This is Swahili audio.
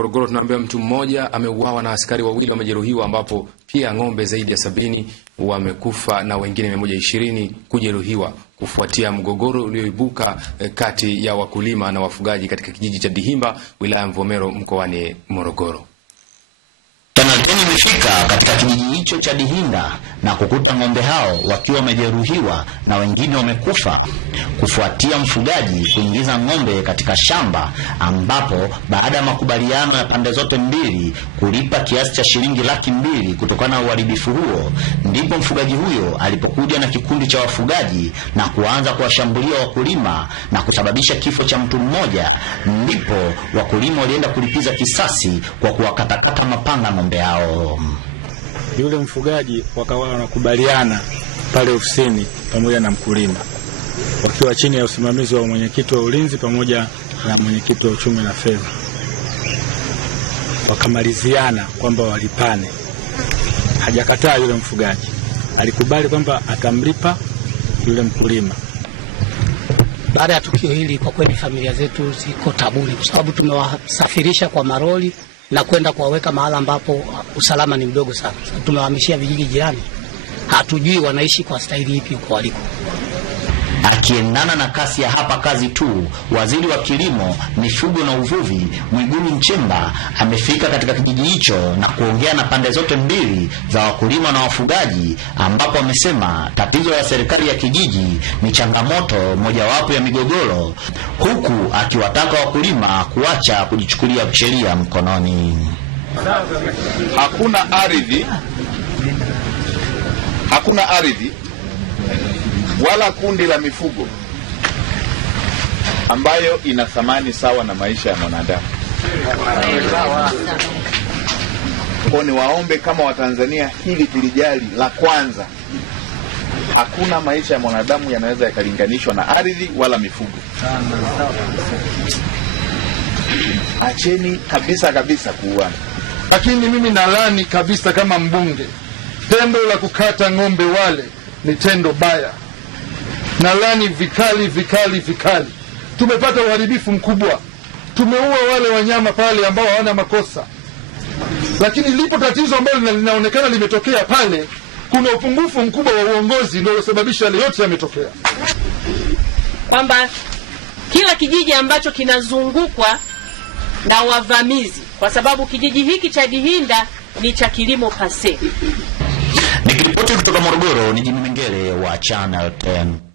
Morogoro tunaambia mtu mmoja ameuawa na askari wawili wamejeruhiwa, ambapo pia ng'ombe zaidi ya 70 wamekufa na wengine 120 kujeruhiwa kufuatia mgogoro ulioibuka kati ya wakulima na wafugaji katika kijiji cha Dihimba, wilaya ya Mvomero, mkoani Morogoro. Tanzania imefika katika kijiji hicho cha Dihimba na kukuta ng'ombe hao wakiwa wamejeruhiwa na wengine wamekufa kufuatia mfugaji kuingiza ng'ombe katika shamba, ambapo baada ya makubaliano ya pande zote mbili kulipa kiasi cha shilingi 200,000 kutokana na uharibifu huo, ndipo mfugaji huyo alipokuja na kikundi cha wafugaji na kuanza kuwashambulia wakulima na kusababisha kifo cha mtu mmoja. Ndipo wakulima walienda kulipiza kisasi kwa kuwakatakata mapanga ng'ombe hao. Yule mfugaji wakawa wanakubaliana pale ofisini pamoja na mkulima, wakiwa chini ya usimamizi wa mwenyekiti wa ulinzi pamoja na mwenyekiti wa uchumi na fedha. Wakamaliziana kwamba walipane. Hajakataa yule mfugaji, alikubali kwamba atamlipa yule mkulima. Baada ya tukio hili, kwa kweli familia zetu ziko tabuni, kwa sababu tumewasafirisha kwa maroli na kwenda kuwaweka mahala ambapo usalama ni mdogo sana. Tumewahamishia vijiji jirani, hatujui wanaishi kwa staili ipi huko waliko. Akiendana na kasi ya hapa kazi tu, waziri wa kilimo, mifugo na uvuvi Mwigulu Nchemba amefika katika kijiji hicho na kuongea na pande zote mbili za wakulima na wafugaji, ambapo amesema tatizo la serikali ya kijiji ni changamoto mojawapo ya migogoro, huku akiwataka wakulima kuacha kujichukulia sheria mkononi. Hakuna ardhi wala kundi la mifugo ambayo ina thamani sawa na maisha ya mwanadamu. Kwa ni waombe kama Watanzania hili tulijali la kwanza. Hakuna maisha ya mwanadamu yanaweza yakalinganishwa na ardhi wala mifugo. Acheni kabisa kuuana. Lakini mimi nalani kabisa kama mbunge, tendo la kukata ng'ombe wale ni tendo baya. Nalani vikali. Tumepata uharibifu mkubwa. Tumeua wale wanyama pale ambao hawana makosa. Lakini lipo tatizo ambalo linaonekana limetokea pale. Kuna upungufu mkubwa wa uongozi ndio unasababisha yale yote yametokea. Kwamba kila kijiji ambacho kinazungukwa na wavamizi, kwa sababu kijiji hiki cha Dihimba ni cha kilimo pase. Nikiripoti kutoka Morogoro ni Jimmy Mengele wa Channel 10.